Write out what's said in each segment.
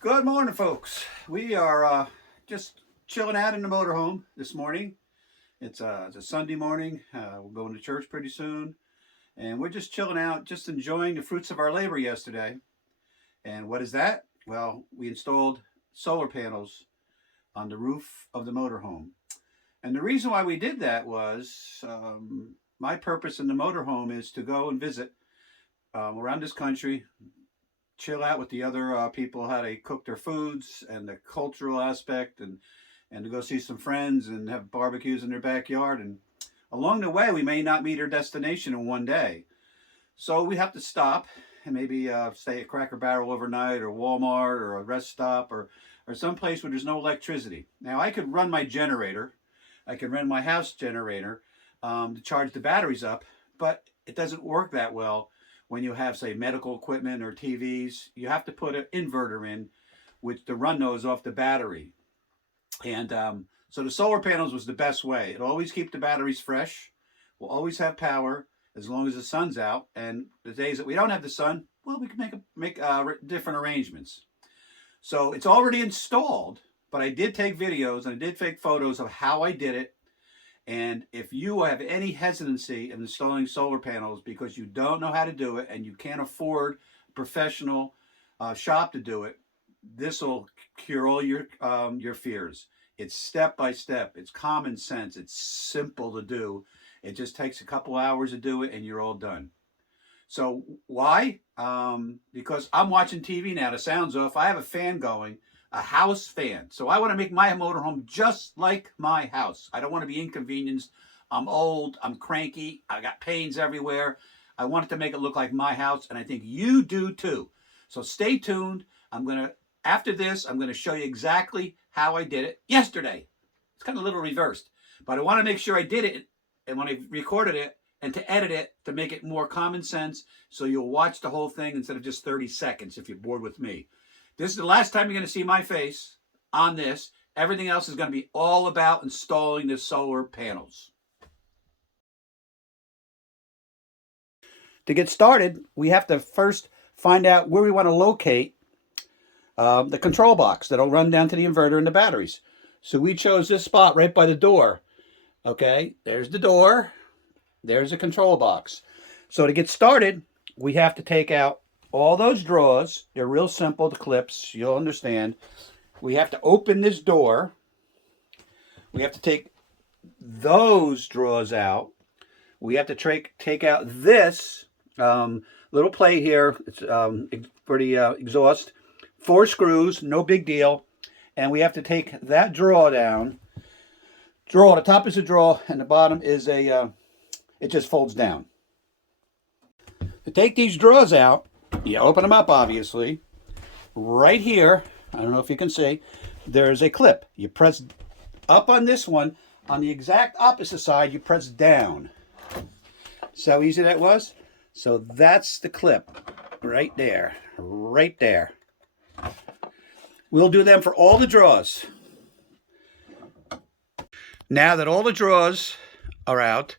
Good morning, folks. We are just chilling out in the motorhome this morning. It's a Sunday morning. We're going to church pretty soon, and we're just chilling out, just enjoying the fruits of our labor yesterday. And what is that? Well, we installed solar panels on the roof of the motorhome. And the reason why we did that was my purpose in the motorhome is to go and visit around this country, chill out with the other people, how they cook their foods and the cultural aspect, and to go see some friends and have barbecues in their backyard. And along the way, we may not meet our destination in one day, so we have to stop and maybe stay at Cracker Barrel overnight, or Walmart, or a rest stop, or some place where there's no electricity. Now I could run my generator, I can run my house generator to charge the batteries up, but it doesn't work that well when you have, say, medical equipment or TVs. You have to put an inverter in, which to run those off the battery. And so the solar panels was the best way. It'll always keep the batteries fresh. We'll always have power as long as the sun's out. And the days that we don't have the sun, well, we can make different arrangements. So it's already installed, but I did take videos and I did take photos of how I did it. And if you have any hesitancy in installing solar panels because you don't know how to do it and you can't afford a professional shop to do it, this will cure all your fears. It's step by step. It's common sense. It's simple to do. It just takes a couple hours to do it and you're all done. So why? Because I'm watching TV now. The sound's off. I have a fan going, a house fan. So I want to make my motorhome just like my house. I don't want to be inconvenienced. I'm old. I'm cranky. I got pains everywhere. I want it to make it look like my house, and I think you do too. So stay tuned. After this, I'm going to show you exactly how I did it yesterday. It's kind of a little reversed, but I want to make sure I did it, and when I recorded it, and to edit it to make it more common sense, so you'll watch the whole thing instead of just 30 seconds if you're bored with me. This is the last time you're going to see my face on this. Everything else is going to be all about installing the solar panels. To get started, we have to first find out where we want to locate the control box that'll run down to the inverter and the batteries. So we chose this spot right by the door. Okay, there's the door. There's a control box. So to get started, we have to take out all those drawers. They're real simple, the clips, you'll understand. We have to open this door. We have to take those drawers out. We have to take out this little plate here. It's for the exhaust. 4 screws, no big deal. And we have to take that drawer down. The top is a drawer, and the bottom is it just folds down. To take these drawers out, you open them up, obviously. Right here, I don't know if you can see, there's a clip. You press up on this one. On the exact opposite side, you press down. See how easy that was? So that's the clip right there. Right there. We'll do them for all the drawers. Now that all the drawers are out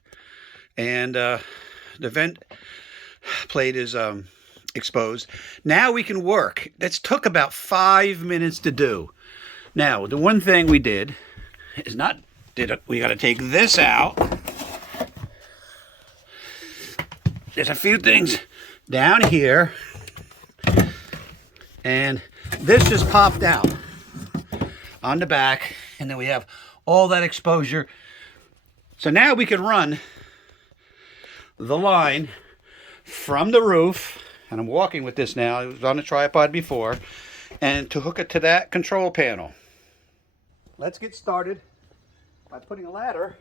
and the vent plate is exposed, now we can work. This took about 5 minutes to do. Now, the one thing we did is we got to take this out. There's a few things down here, and this just popped out on the back, and then we have all that exposure. So now we can run the line from the roof, and I'm walking with this now. It was on a tripod before, and to hook it to that control panel. Let's get started by putting a ladder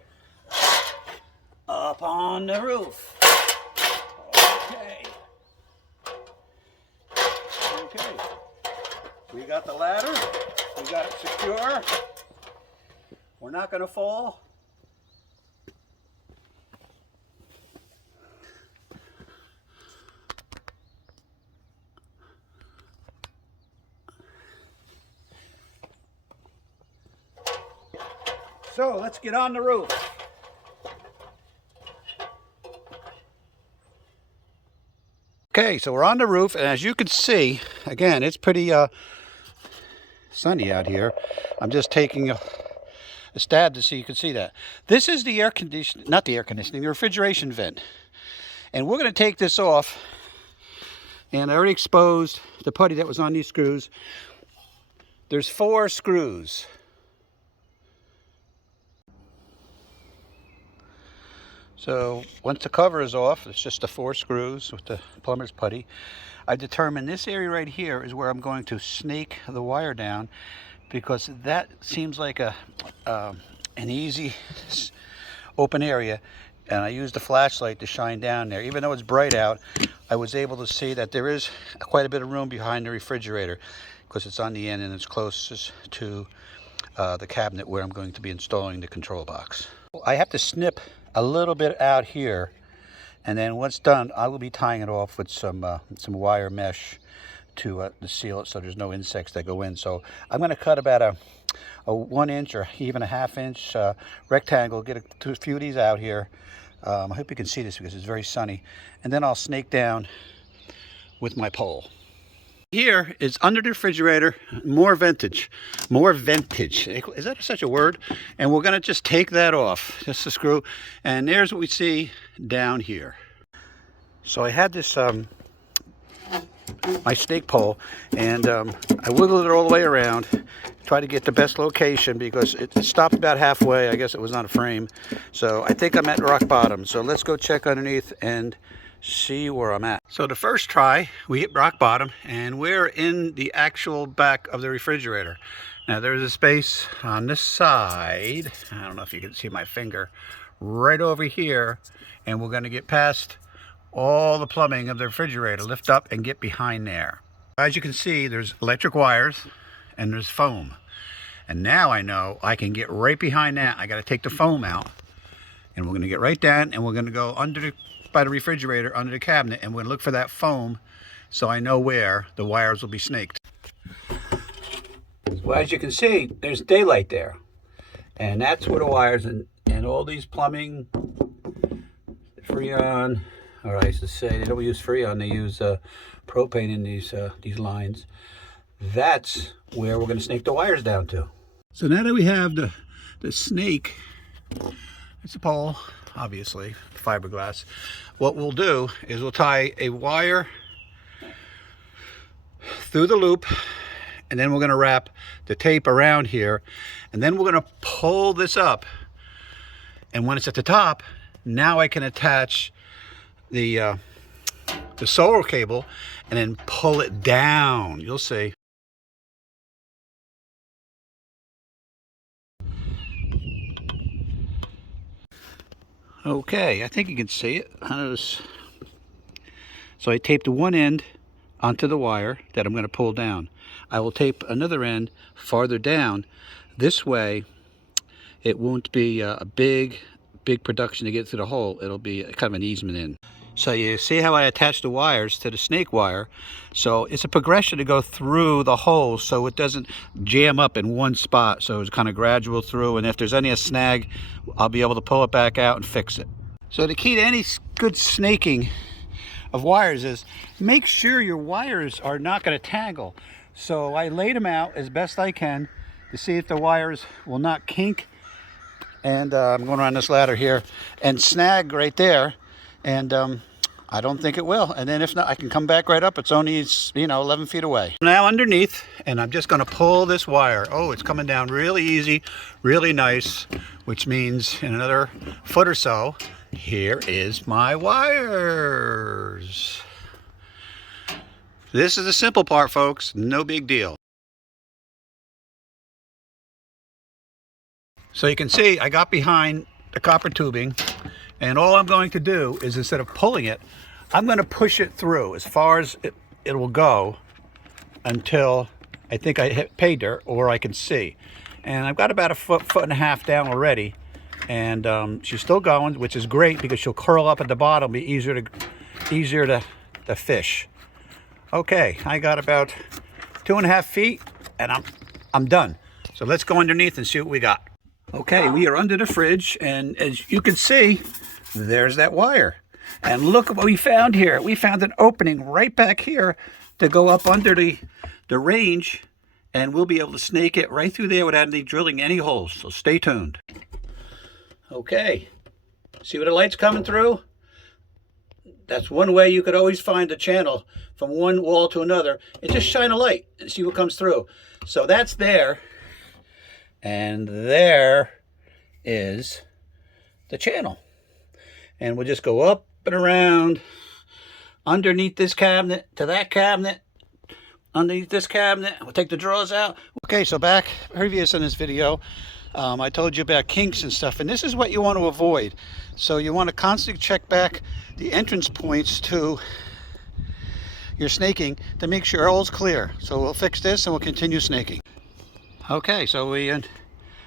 up on the roof. Okay. We got the ladder. We got it secure. We're not going to fall. So let's get on the roof. Okay, so we're on the roof, and as you can see, again, it's pretty sunny out here. I'm just taking a stab to see you can see that. This is the air conditioning, not the air conditioning, the refrigeration vent. And we're going to take this off. And I already exposed the putty that was on these screws. There's 4 screws. So once the cover is off, it's just the 4 screws with the plumber's putty. I determined this area right here is where I'm going to snake the wire down, because that seems like an easy open area. And I used the flashlight to shine down there. Even though it's bright out, I was able to see that there is quite a bit of room behind the refrigerator, because it's on the end and it's closest to the cabinet where I'm going to be installing the control box. I have to snip a little bit out here, and then once done, I will be tying it off with some wire mesh to seal it so there's no insects that go in. So I'm going to cut about a 1 inch or even a ½ inch rectangle, get a few of these out here. I hope you can see this because it's very sunny. And then I'll snake down with my pole. Here is under the refrigerator, more ventage. Is that such a word? And we're going to just take that off, just the screw. And there's what we see down here. So I had this, my snake pole, and I wiggled it all the way around, try to get the best location because it stopped about halfway. I guess it was not a frame. So I think I'm at rock bottom. So let's go check underneath and see where I'm at. So the first try, we hit rock bottom, and we're in the actual back of the refrigerator. Now there's a space on this side, I don't know if you can see my finger, right over here, and we're going to get past all the plumbing of the refrigerator, lift up and get behind there. As you can see, there's electric wires and there's foam. And now I know I can get right behind that. I got to take the foam out, and we're going to get right down, and we're going to go by the refrigerator, under the cabinet, and we're going to look for that foam so I know where the wires will be snaked. Well, as you can see, there's daylight there, and that's where the wires and all these plumbing, Freon, or I used to say they don't use Freon, they use propane in these lines. That's where we're going to snake the wires down to. So now that we have the snake, it's a pole, obviously, fiberglass. What we'll do is we'll tie a wire through the loop, and then we're going to wrap the tape around here, and then we're going to pull this up, and when it's at the top, now I can attach the solar cable and then pull it down. You'll see. Okay, I think you can see it. So I taped one end onto the wire that I'm going to pull down. I will tape another end farther down. This way, it won't be a big production to get through the hole. It'll be kind of an easement in. So you see how I attach the wires to the snake wire. So it's a progression to go through the hole so it doesn't jam up in one spot. So it's kind of gradual through, and if there's any snag, I'll be able to pull it back out and fix it. So the key to any good snaking of wires is make sure your wires are not going to tangle. So I laid them out as best I can to see if the wires will not kink. And I'm going around this ladder here and snag right there. And I don't think it will. And then if not, I can come back right up. It's only, 11 feet away. Now underneath, and I'm just going to pull this wire. Oh, it's coming down really easy, really nice, which means in another foot or so, here is my wires. This is the simple part, folks. No big deal. So you can see I got behind the copper tubing, and all I'm going to do is, instead of pulling it, I'm going to push it through as far as it will go until I think I hit pay dirt or I can see. And I've got about a foot and a half down already, and she's still going, which is great because she'll curl up at the bottom, be easier to fish. Okay, I got about 2.5 feet, and I'm done. So let's go underneath and see what we got. Okay, we are under the fridge, and as you can see, there's that wire. And look at what we found here. We found an opening right back here to go up under the range and we'll be able to snake it right through there without drilling any holes. So stay tuned. Okay, see where the light's coming through? That's one way you could always find a channel from one wall to another, and just shine a light and see what comes through. So that's there, and there is the channel. And we'll just go up and around underneath this cabinet to that cabinet, underneath this cabinet. We'll take the drawers out. Okay, so back previous in this video, I told you about kinks and stuff, and this is what you want to avoid. So you want to constantly check back the entrance points to your snaking to make sure all's clear. So we'll fix this and we'll continue snaking. Okay, so we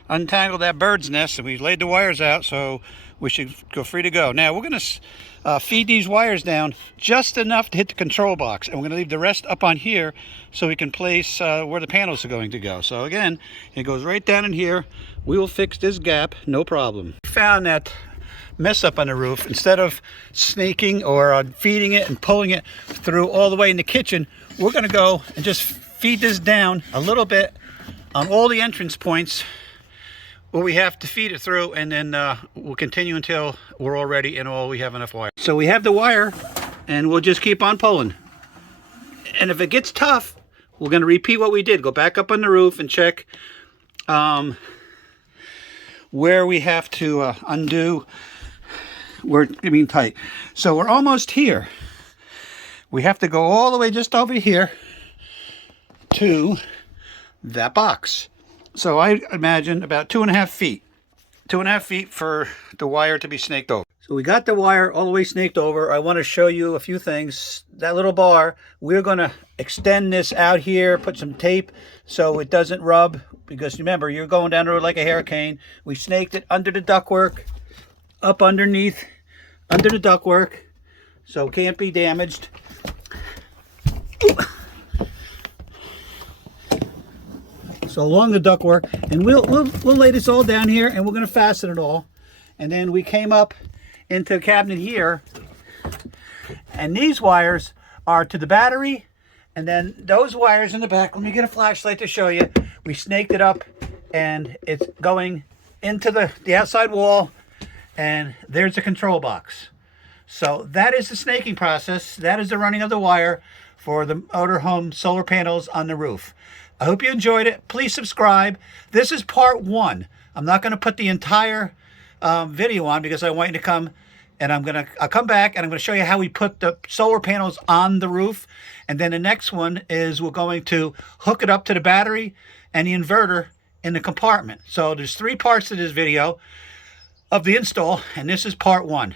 untangled that bird's nest and we laid the wires out, so we should go free to go. Now we're going to feed these wires down just enough to hit the control box, and we're going to leave the rest up on here so we can place where the panels are going to go. So again, it goes right down in here. We will fix this gap, no problem. We found that mess up on the roof. Instead of snaking or feeding it and pulling it through all the way in the kitchen, we're going to go and just feed this down a little bit on all the entrance points where we have to feed it through, and then we'll continue until we're all ready and we have enough wire. So we have the wire, and we'll just keep on pulling. And if it gets tough, we're going to repeat what we did. Go back up on the roof and check where we have to undo where it's getting tight. So we're almost here. We have to go all the way just over here to that box. So I imagine about 2.5 feet. 2.5 feet for the wire to be snaked over. So we got the wire all the way snaked over. I want to show you a few things. That little bar, we're going to extend this out here, put some tape so it doesn't rub, because remember, you're going down the road like a hurricane. We snaked it under the ductwork, up underneath, under the ductwork, so it can't be damaged. So along the ductwork, and we'll lay this all down here, and we're going to fasten it all. And then we came up into the cabinet here, and these wires are to the battery, and then those wires in the back, let me get a flashlight to show you. We snaked it up, and it's going into the outside wall, and there's the control box. So that is the snaking process. That is the running of the wire for the motorhome solar panels on the roof. I hope you enjoyed it. Please subscribe. This is part 1. I'm not going to put the entire video on because I want you to come, and I'll come back and I'm going to show you how we put the solar panels on the roof. And then the next one is we're going to hook it up to the battery and the inverter in the compartment. So there's 3 parts to this video of the install, and this is part 1.